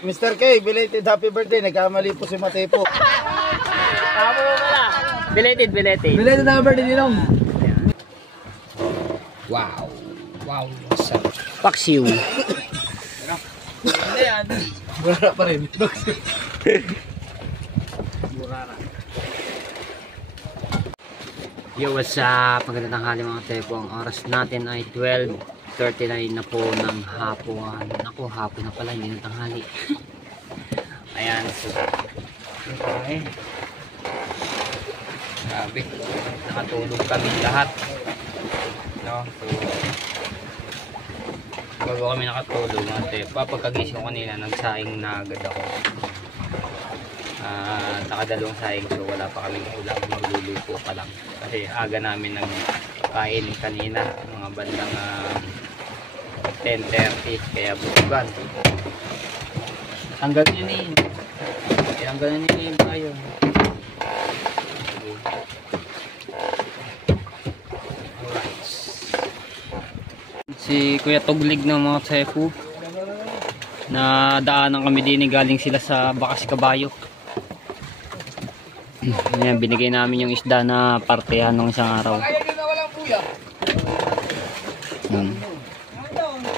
Mr. K, belated happy birthday. Nagkamali po si Matepo. Tama mo pala. Belated. Belated happy birthday, Ninong. Wow. What's up? Paksiw. Ano yan? Burara pa rin. Burara. Yo, what's up? Magandang tanghali mga tepo. Ang oras natin ay 12:39 na po ng hapon. Ako, hapon na pala, hindi na tanghali. Ayan, so okay. Grabe, nakatulog kami lahat, no? So bago kami nakatulog mga tepo, pagkagising ko kanina nagsaing na agad ako. Nakadalawang saing, so wala pa kaming ulam, magluluto pa lang kasi aga namin nagkain kanina mga bandang 10:30, kaya butugan hanggang yun hanggang yun tayo. Alright, si Kuya Tuglig ng mga Tsefu, na daanan kami din, galing sila sa Bakas Kabayo. Ayan, binigay namin yung isda na partehan ng isang araw.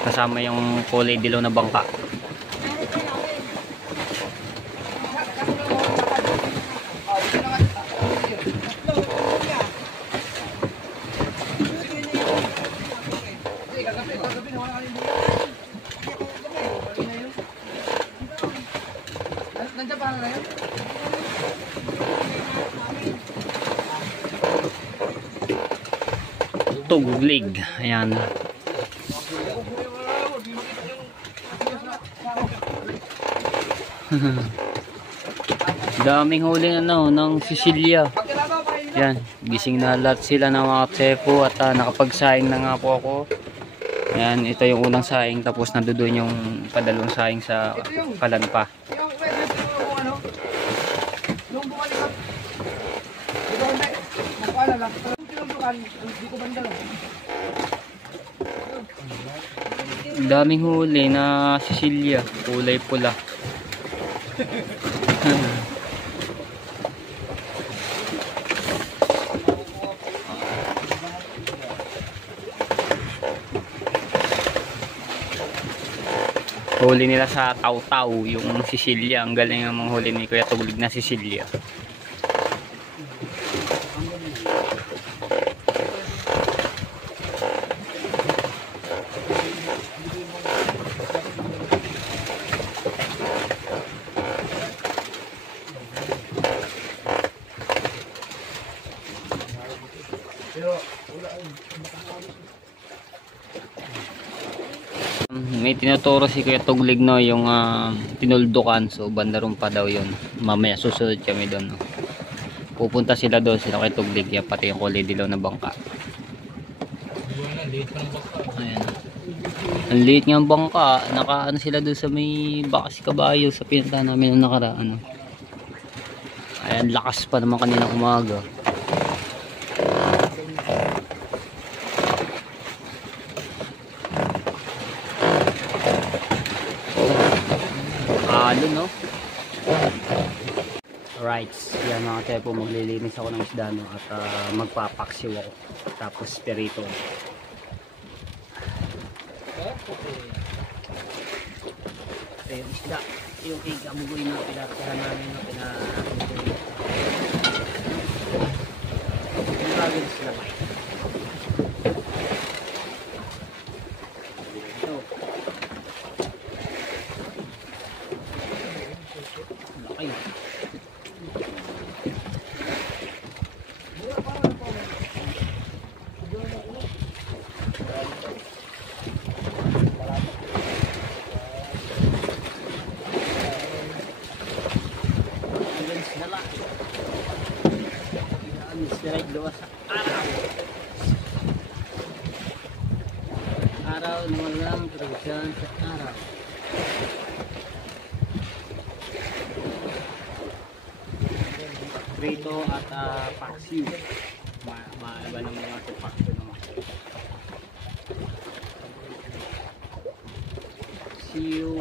Kasama yung kulay dilaw na bangka. Tuglig, ayan. Daming huli ng Sicilia. Yan, gising na lahat sila ng mga tsepo at nakapagsaing na nga po ako. Yan, ito yung unang saing, tapos nandoon yung padalawang saing sa Kalanpa. Daming huli na Sicilia, kulay pula. Huli nila sa Taw-Taw yung Sicilia. Ang galing ng mga huli ni Kuya Tuglig na Sicilia. May tinuturo si Kuya Tuglig, no, yung tinuldukan. So bandaron pa daw yun. Mamaya susunod kami doon, no. Pupunta sila doon, sila kay Tuglig, yan, pati yung kulay dilaw na bangka. Ayan. Ang liit nga ang bangka. Nakaano sila doon sa may Bakas Kabayo sa pinuntahan namin nung nakaraan, no. Ayan, lakas pa naman kanina umaga. No? Alright, yan mga tepo, maglilinis ako ng isda, no, at magpapaksiw ako, tapos perito. Ito yung isda, yung ikamugoy na pinatahan namin, no, pinakamugoy. Yung bagay sila pa. Araw na walang produksyon sa araw. Prito at paksiw. Maiba ng mga paksiw naman. Paksiw.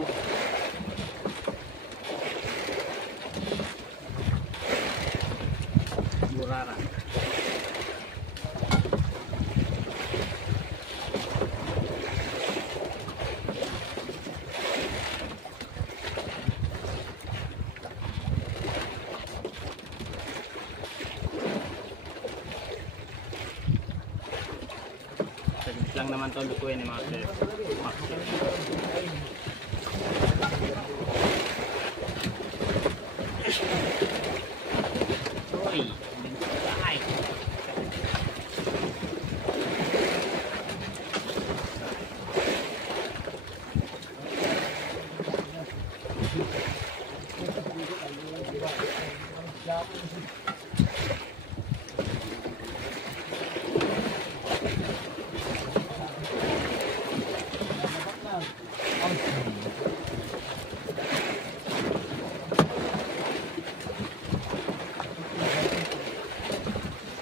lang naman to lutuin ni mga chef. Uy, ay.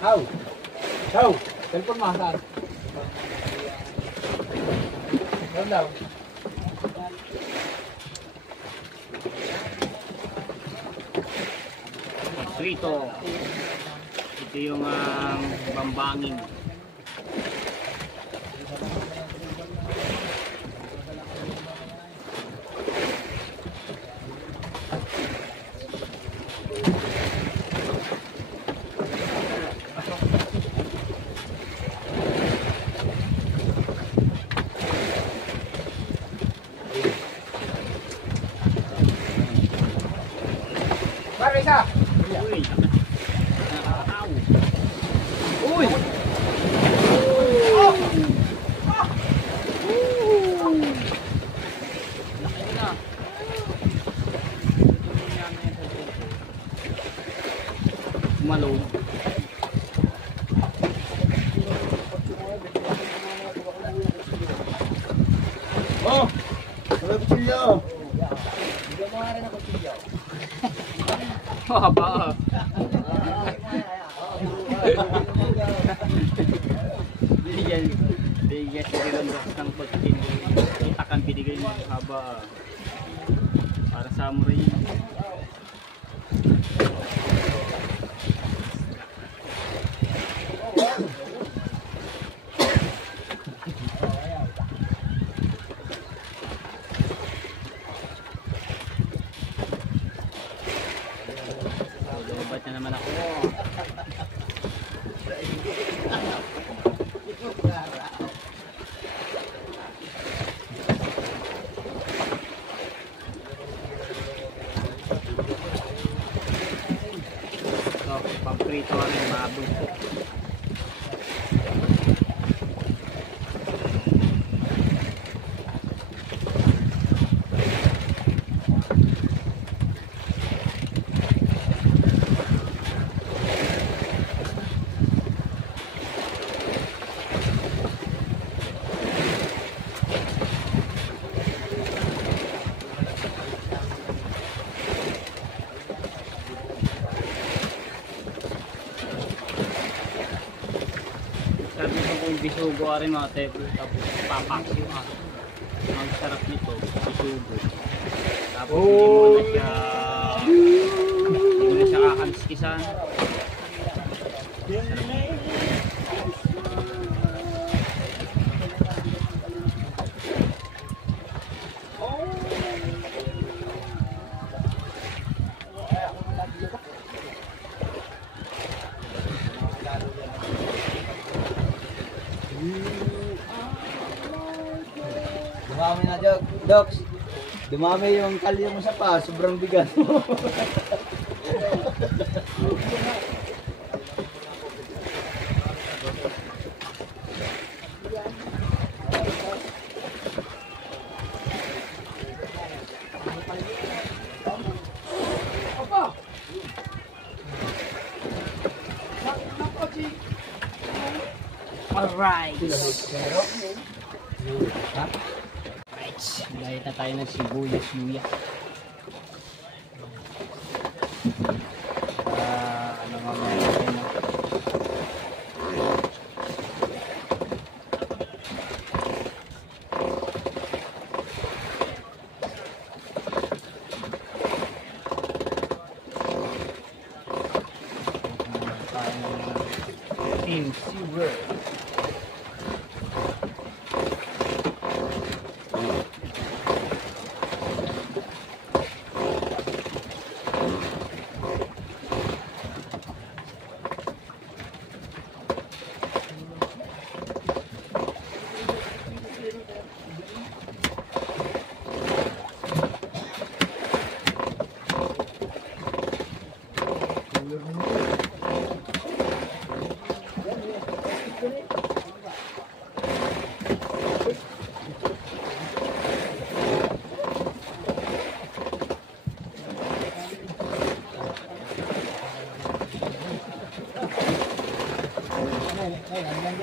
How? How? Cellphone mo, saan? Saan daw? Prito. Ito yung bambangin. Marisa! Uy, nakakataw. Uy! Laki na. Malong. Oh! Wala kutsilyo! Haba. Bigyan si Rilondos ng kutsin. Itakan binigay mo haba. Para samurai. Ba't na naman ako? So, pang-prito rin, mabugkok. Sabi ko kung bisugo rin mga tepo, tapos papakyo ka. Ang sarap nito, bisugo. Tapos hindi mo na siya kakanskisan. Dumami na, Docs. Dumami yung kalyo mo sa pa, sobrang bigat mo. Alright. Alright. Dahil na tayo ng sibuyas, luya. Ano nga meron na. Team Silver.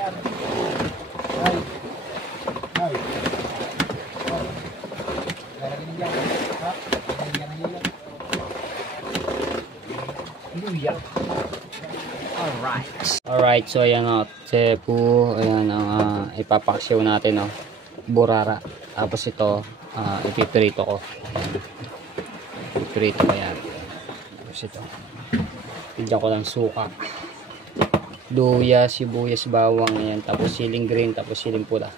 yan. Ay. Ay. Lalagyan niya. Ha? Lalagyan niya lang. Luya. Alright, so ayan o, Cebu, ayan ang ipapaksyaw natin o, burara. Tapos ito, ipiprito ko. Ipiprito ko yan. Tapos ito, pidyan ko lang suka. Luya, sibuyas, bawang, ayan. Tapos siling green, tapos siling pula.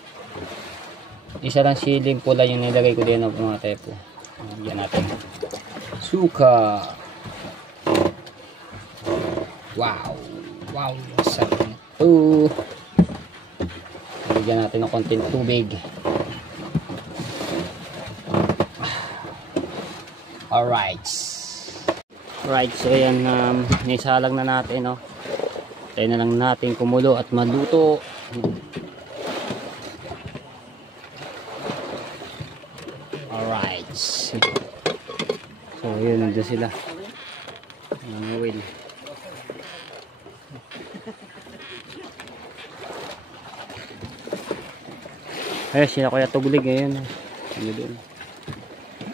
Isa lang siling pula yung nilagay ko din mga Cebu. Yan natin. Suka. Wow. Wow, sarap na ito. Lagyan natin ng konting tubig. Alright. Alright, so yan, nisalang na natin, no? Tayo na lang natin kumulo at maluto. Alright. So yun, nandun sila. Nanguwil. Ay, sila Kuya Tuglig ngayon.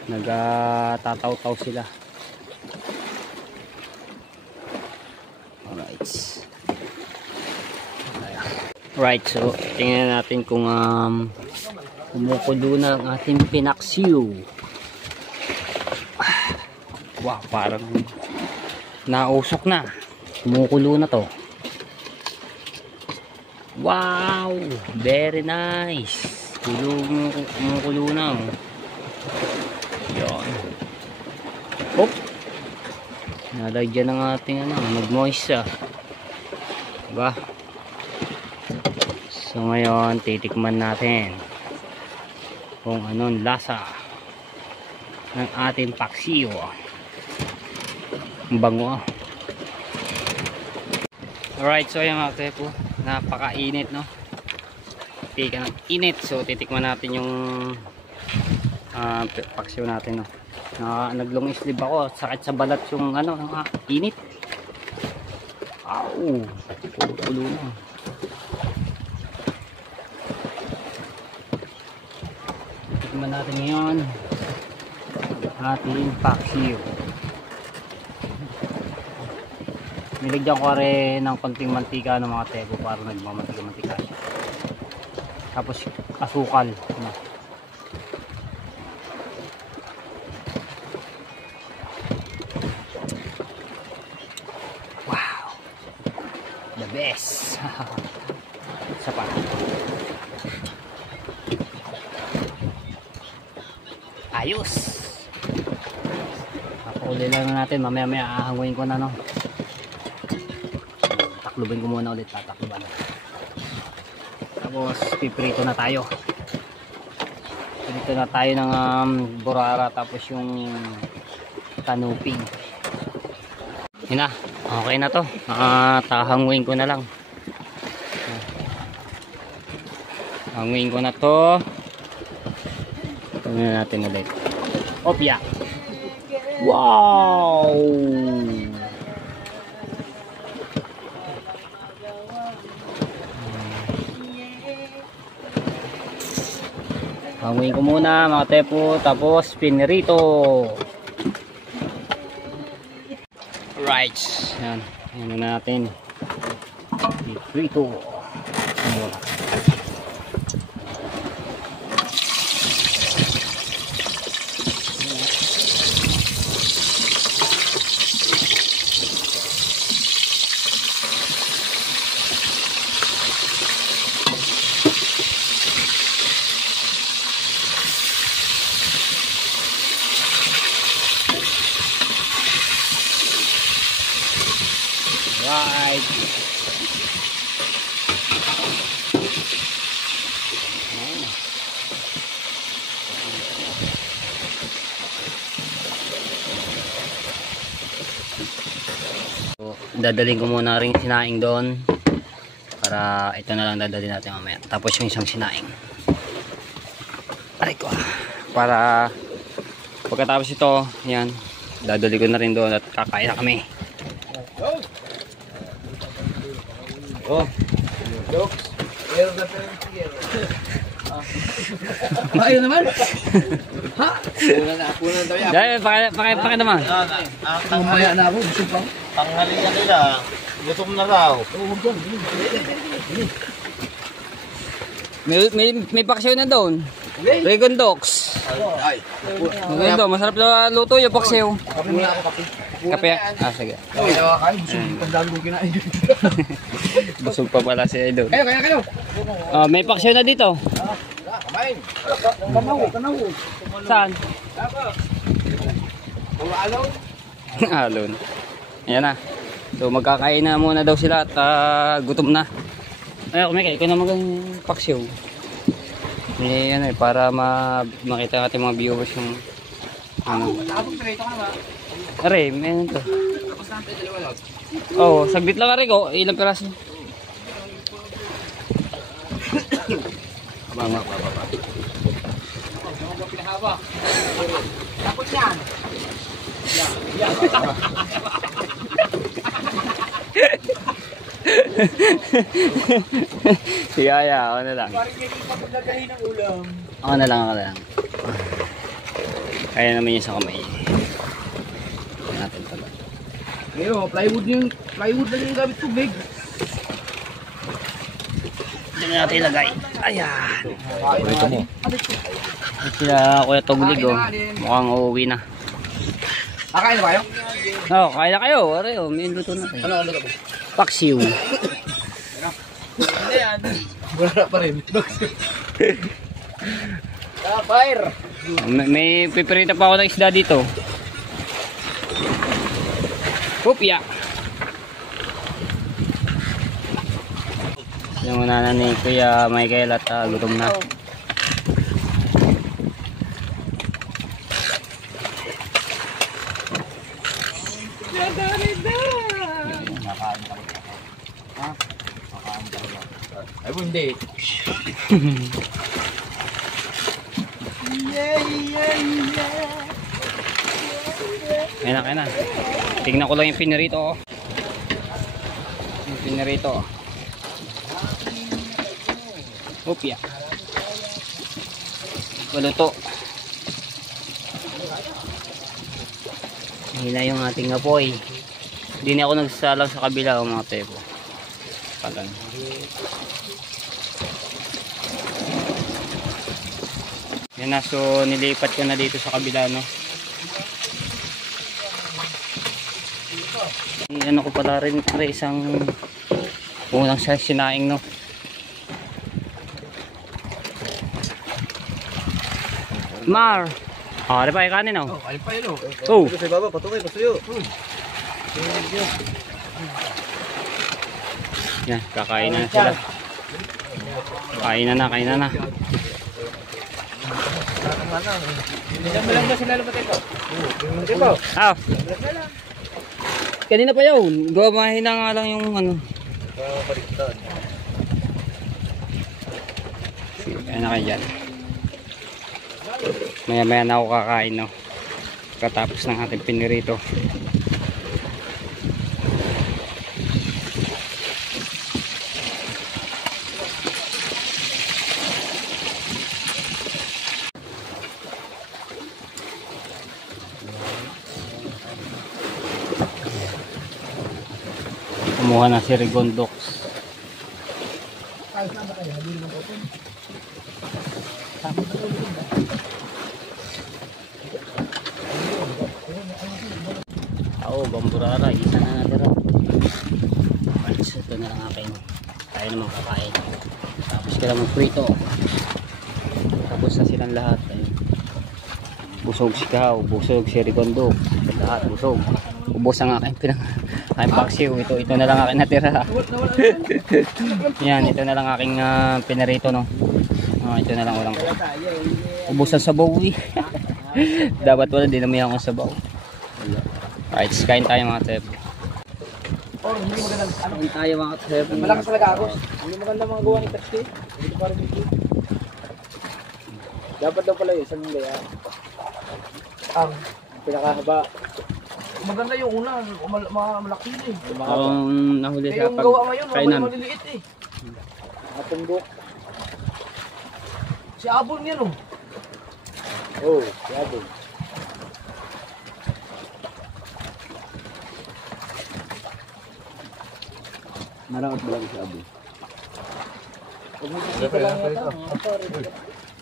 Nagtataw-taw sila. Alright. Right, so tingnan natin kung kumukulo na ang ating pinaksiw. Wow, parang nausok na. Kumukulo na to. Wow, very nice. Kumukulo na. Yan. Hop. Nalagyan ng ating mag-moist diba? So ngayon, titikman natin kung anong lasa ng ating paksiw. Ang bango. Alright, so yan mga Cebu, napakainit, no? Tika ng init. So titikman natin yung paksiw natin, no? Naglong sleeve ako, sakit sa balat yung init. Ow, pulo na. Titikman natin ngayon ating paksiw. Nilagyan ko rin ng konting mantika ng mga Cebu para nagmamantika siya. Tapos asukal. Wow, the best. Isa pa. Ayos. Papauli lang natin, mamaya ahanguin ko na, no. Taklubin ko muna ulit, tatakluban. Tapos piprito na tayo. Piprito na tayo ng burara, tapos yung kanuping. Yun na, okay na to. Tahanguin ko na lang. Hanguin ko na to. Tingnan natin ulit. Opya. Wow! Hanguin ko muna mga Cebu, tapos pinirito. Right. Yan. Yan na natin. Pinirito. Right. So, dadalhin ko muna rin sinaing doon para ito na lang dadalhin natin mamaya. Tapos yung isang sinaing. Aray ko. Para pagkatapos ito, yan, dadalhin ko na rin doon at kakain na kami. Oh, jokes. Pero na pero sige. Ayun naman. Ha? Punan daw yan. Dahil, paki naman. Mamaya na ako. Gusto pa. Tanghalian nila. Gutom na raw. May paksiw na doon. Dragon Dogs. Ay. Maganda, masarap na luto yung paksiw. Muna ako kape. Kape? Ah, sige. Kaya gusto ko pagdalo ko kinain. Busog pa pala si Idol. Kayo. May paksiw na dito. Kamain. Tanaw. Saan? Alaw. Alon. Ayan na. So magkakain na muna daw sila at gutom na. Ay, kumikain ko na magang paksiw. Ano para makita natin mga viewers yung ano. Are, meron to. Oh, saglit lang are ko. Ilang piraso? Mama. Tapos yan. Kaya, ako na lang. Parang hindi pa paglagay ng ulam. Ako na lang. Kaya naman yung sa kamay. Kaya natin ito ba? Pero plywood lang yung gamit tubig. Diyan na natin ilagay. Ayan. Ito mo. Sila Kuya Toglig oh. Mukhang uuwi na. Kakain na ba kayo? Oh, kain na kayo. Are, oh, may luto na kayo. Ano ka ba? Paksiw. Hindi yan. Wala pa rin. Fire. May pipirita pa ako ng isda dito. Pupya. Yung unana ni Kuya Michael at gutom na. Ay, hindi. Kaya na. Tingnan ko lang yung pinirito. Oh. Yung pinirito. Upya. Paluto. Hina yung ating apoy. Hindi na ako nagsasalang sa kabila mga tepo. Palan. Yan na, so nilipat ko na dito sa kabila, no. Ano ko pala rin isang unang sa sinaing, no. Mar. Di ba kanin, no? Kain pa yun. Oh. Sa baba, patukay, pasuyo. Yan, kakain na sila. Kain na. Diyan mo lang ba sila lumatay ko? Ito. Kanina pa yun. Mahina nga lang yung ano. Kaya na kayo dyan. Maya na ako kakain, no. Katapos ng ating pinirito. Kumuha na si Rigondox. Bamburara, isa na natira. Ito na lang akin. Tayo naman kakain. Tapos kaya mag-prito. Tapos na silang lahat. Ayun. Busog si Kao, busog si Rigondox. Lahat busog. Ubos ang aking paksiw. Ito na lang aking natira. Yan, ito na lang aking pinarito, no. Ito na lang walang ko. Ubos ang sabaw eh. Dapat wala, di naman akong sabaw. Alright, kain tayo mga tep. Hindi magandang ano. Kain tayo mga tep. Malakas talaga agos. Hindi maganda mga gawa ni Taxi. Hindi pa rin dito. Dapat daw pala yun sa mga gaya. Ang pinakahaba. Maganda yung una, malaki na eh. Nahuli Eh, sa yung gawa ngayon, pagkainan. maliliit eh. Natumbok. Si Abon yan oh. Oh, si Abon. Marakot ba lang si Abo?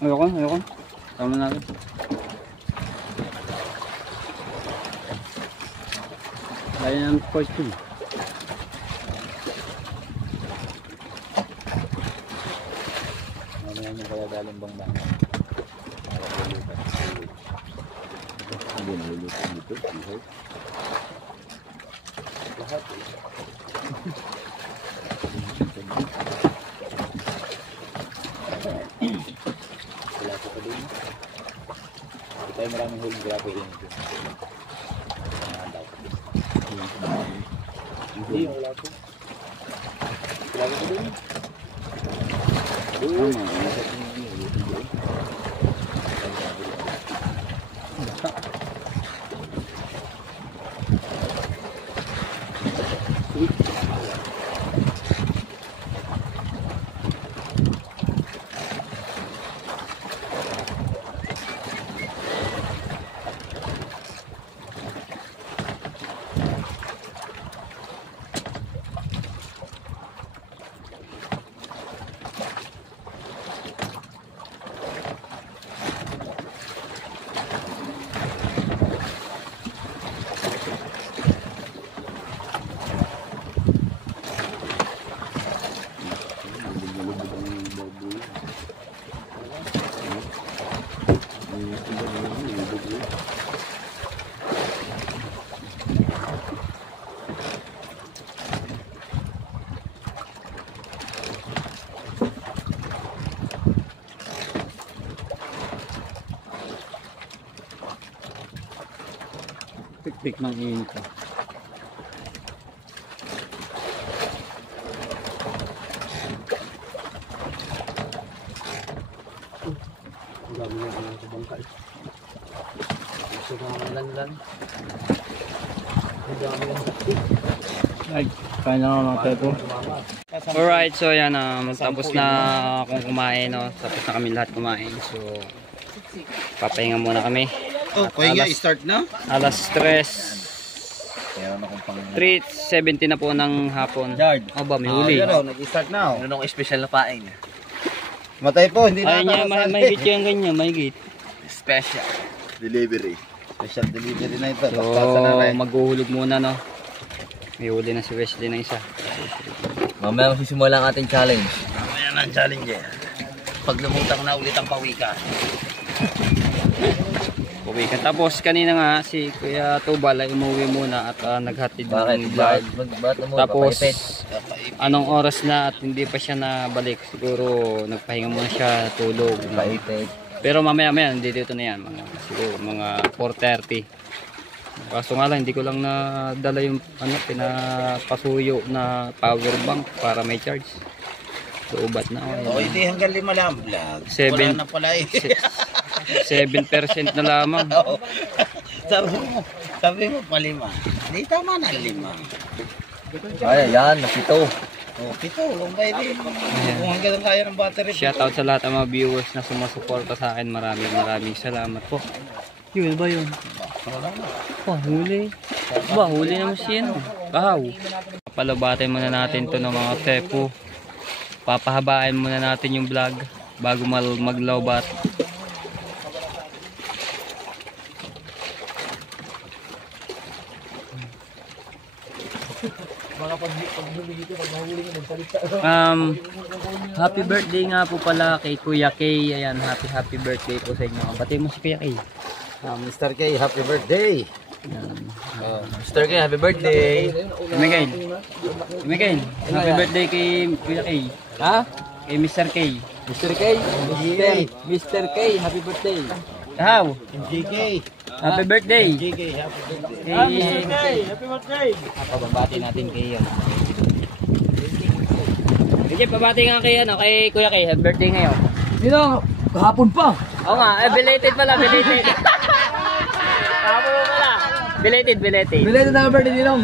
Ayoko. Tama natin. Laya ng costume. Ano yan yung kaya galing bang bang? Hindi nalulutan dito. Lahat wala ko pa din. Hindi tayo maraming huling grabe yun. Hindi, wala ko. Wala ko pa din. Pikpik ng init. Ang dami nga lang sa bangka. Gusto ko nga lan-lan. Ang dami lang sa Ay, kaya na mga pepo. Alright, so yan, tapos na akong kumain, no? Tapos na kami lahat kumain. So, papahinga muna kami. Oh, pahinga, start na? Alas 3. Meron akong pang... 3:70 na po ng hapon. Yard. Oh ba, may huli. Nag-start na. Meron akong special na pain. Matay po, hindi na Ayun niya, may gate yung ganyan, may gate. Special delivery. Special delivery na ito. So, maghuhulog muna, no? May huli na si Wesley na isa. Mamaya magsisimula ang ating challenge. Mamaya na ang challenge eh. Pag lumutang na ulit ang pawika. Pawikan. Tapos kanina nga si Kuya Tubal ay umuwi muna at naghatid ng vlog. Tapos anong oras na at hindi pa siya nabalik. Siguro nagpahinga muna siya, tulog. Pero mamaya dito na yan. Siguro mga 4:30. Kaso nga lang hindi ko lang nadala yung pinapasuyo na power bank para may charge. So ubat na ako. Hindi hanggang 5 lang vlog. 7 Wala na pala eh. 7% na lamang. Sabi mo pa 5. Hindi tama na 5. Ay, yan, napito. Oh, 7. Kung pwede. Kung hanggang kaya ng battery. Shout out sa lahat ng mga viewers na sumusuporta sa akin. Maraming salamat po. Yun ba yun? Oh, huli. Ba, huli naman siya. Kahaw. Palabatin muna natin to ng mga tepo. Papahabain muna natin yung vlog bago maglawbat. Happy birthday nga po pala kay Kuya Kay. Ayan, happy birthday po sa inyo. Bati mo si Kuya Kay. Mr. K, happy birthday. Mr. K, happy birthday. Miguel, happy birthday kay Kuya Kay. Ha? Kay Mr. K. Mr. K? Mr. K, happy birthday. How? GK. Happy birthday. GK, happy birthday. Happy birthday. Pababati natin kay yan. Sige, pabati nga kay Kuya Kay. Happy birthday ngayon. Sino? Kahapon pa. Oo nga, belated pala, belated. Kahapon pala. Belated. Belated na birthday nilong.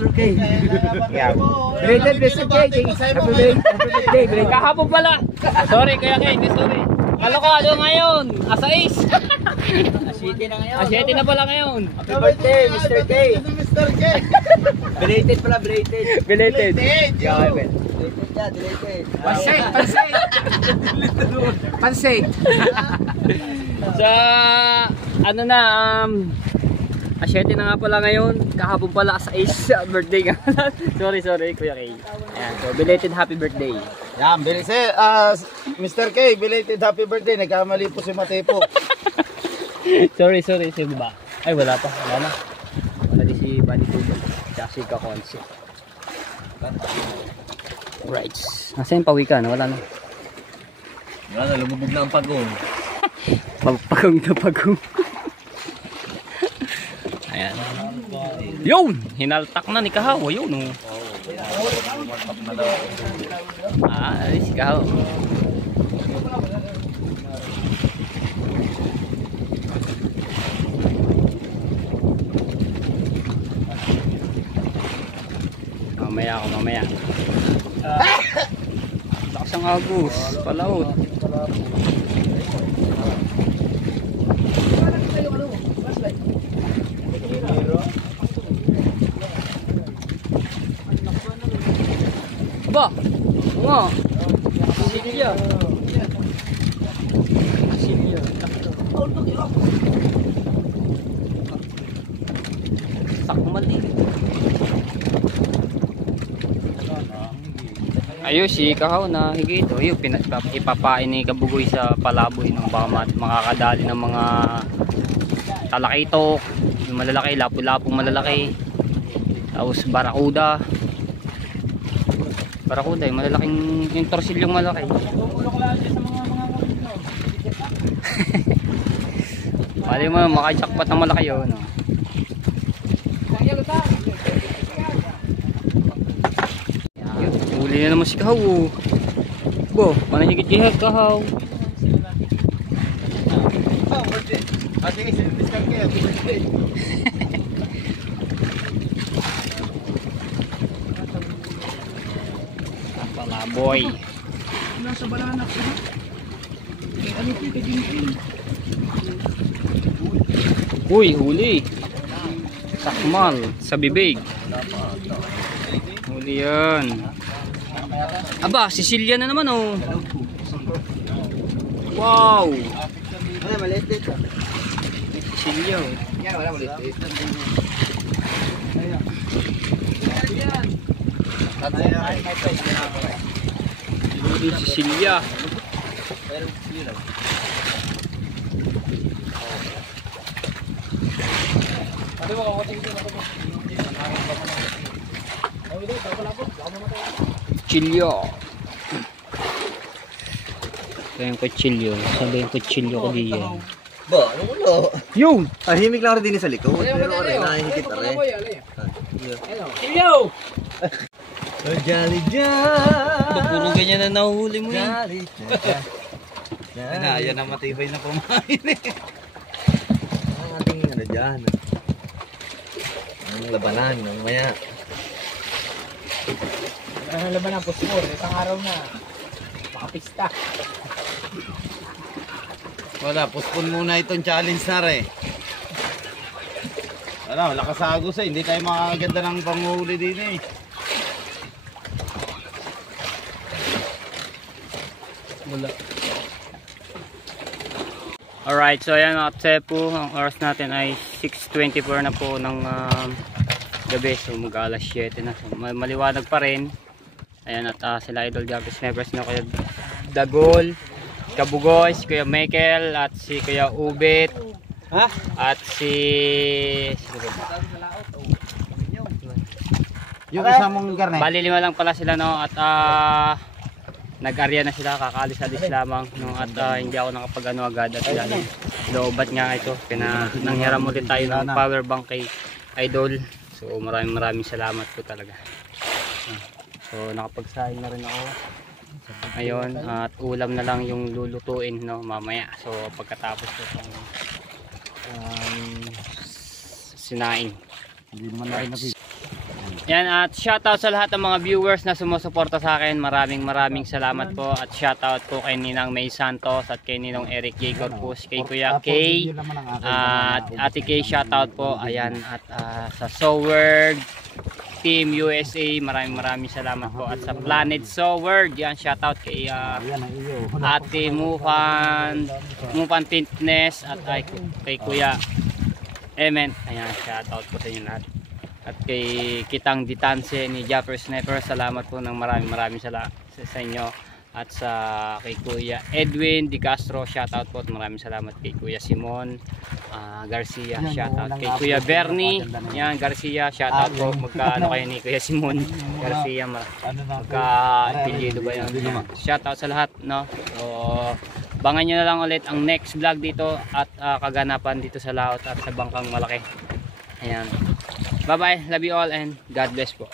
Mr. K. Belated Mr. K. Happy birthday. Kahapon pala. Sorry, Kuya Ken. Sorry. Ano ngayon? Asais. Asiti na ngayon. Asyete na pala ngayon. Happy birthday, Mr. K. Belated pala, belated. Belated. Belated ya, belated. Pansay. Sa ano na asyete na nga pala ngayon. Kahapon pala asais. Birthday nga. sorry Kuya Ken. Ayan, so belated happy birthday. Yan, Mr. K, belated happy birthday. Nagkamali po si Matepo. sorry, sino ba? Ay, wala pa. Wala na. Wala din si Bunny Tubal. Tsaka si Kakonsi. Right. Nasaan yung pawikan? Wala na. Wala na, lumubog na ang pagong. Pagong na pagong. Ayan. Yun! Hinaltak na ni Kahaw. Yun, oh. Si Kahaw. Mamaya. Lakas ang agos. Palaot. Aba! Nga! Silya! Sakmali. Ayun, si Kahaw na higit. Ayun, ipapain ni Kabugoy sa palaboy ng baka makakadali ng mga talakitok, yung malalaki, lapu-lapong malalaki. Tapos barakuda, yung malalaking, yung torsilyong malaki. Mali mo, makajakpat ng malaki yun. Huli na naman si Kahaw. Bo, manahigit-higit Kahaw. Sige, Mr. K, happy birthday. Palaboy. Nasa balanak ko. Ano po ito din? Uy, huli. Sakmal sa bibig. Huli yan. Aba, Sicilia na naman oh. Wow. Wala, maliit dito. Sicilia oh. Yan, wala, maliit dito. Huli Sicilia. Kutsilyo. Ito yung kutsilyo. Sabi yung kutsilyo ko diyan. Ba, ano mo lo? Yun! Himig lang rin din sa likod. Pero rin, nahihigit na rin. Kutsilyo! Oh, Jolly John! Puro ganyan na nahuhuli mo yan. Jolly John. Yan ang matibay na kumain eh. Ang ating ano dyan. Ang labanan, ang maya. Ano laban ng puspor? Isang araw na. Makapista. Wala, postpone muna itong challenge na rin. Ano, nakasagos eh. Hindi tayo makakaganda ng panguhuli din eh. Wala. Alright, so ayan mga tsepo, ang oras natin ay 6:24 na po ng gabi. So mag-alas 7 na. So, maliwanag pa rin. Ayan at sila Idol Jagos members na Kuya Dagol, Kabugoy, si Kuya Michael at si Kuya Ubit. At si Yung isa mong garne. bali 5 lang pala sila no at nag-area na sila, kakaalis-alis lamang no at hindi ako nakapag-ano agad at sila loobat nga ito. Nanghiram ulit tayo ng power bank kay Idol. So maraming salamat po talaga. So nakapagsahin na rin ako. Ayun, at ulam na lang yung lulutuin no mamaya. So pagkatapos ko itong sinain. Hindi naman na rin Yan, at shoutout sa lahat ng mga viewers na sumusuporta sa akin. Maraming salamat po. At shoutout po kay Ninang May Santos at kay Ninong Eric J. Corpus, kay Kuya Kay, at Ate Kay, shoutout po. Ayan, at sa Soword Team USA, maraming salamat po. At sa Planet Soword, yan, shoutout kay Ate Mupan Fitness at kay Kuya Emen. Ayan, shoutout po sa inyo lahat. At kay Kitang Ditanse ni Japper Sniper, salamat po ng maraming sa inyo. At sa kay Kuya Edwin Di Castro, shoutout po at maraming salamat. Kay Kuya Simon Garcia, shoutout. Kay Kuya Bernie yan, Garcia, shoutout po. Magkaano kayo ni Kuya Simon Garcia, magka-apelyido ba yun? Shoutout sa lahat, no? So, bangan nyo na lang ulit ang next vlog dito at kaganapan dito sa laot at sa Bangkang Malaki. Ayan. Bye bye, love you all and God bless po.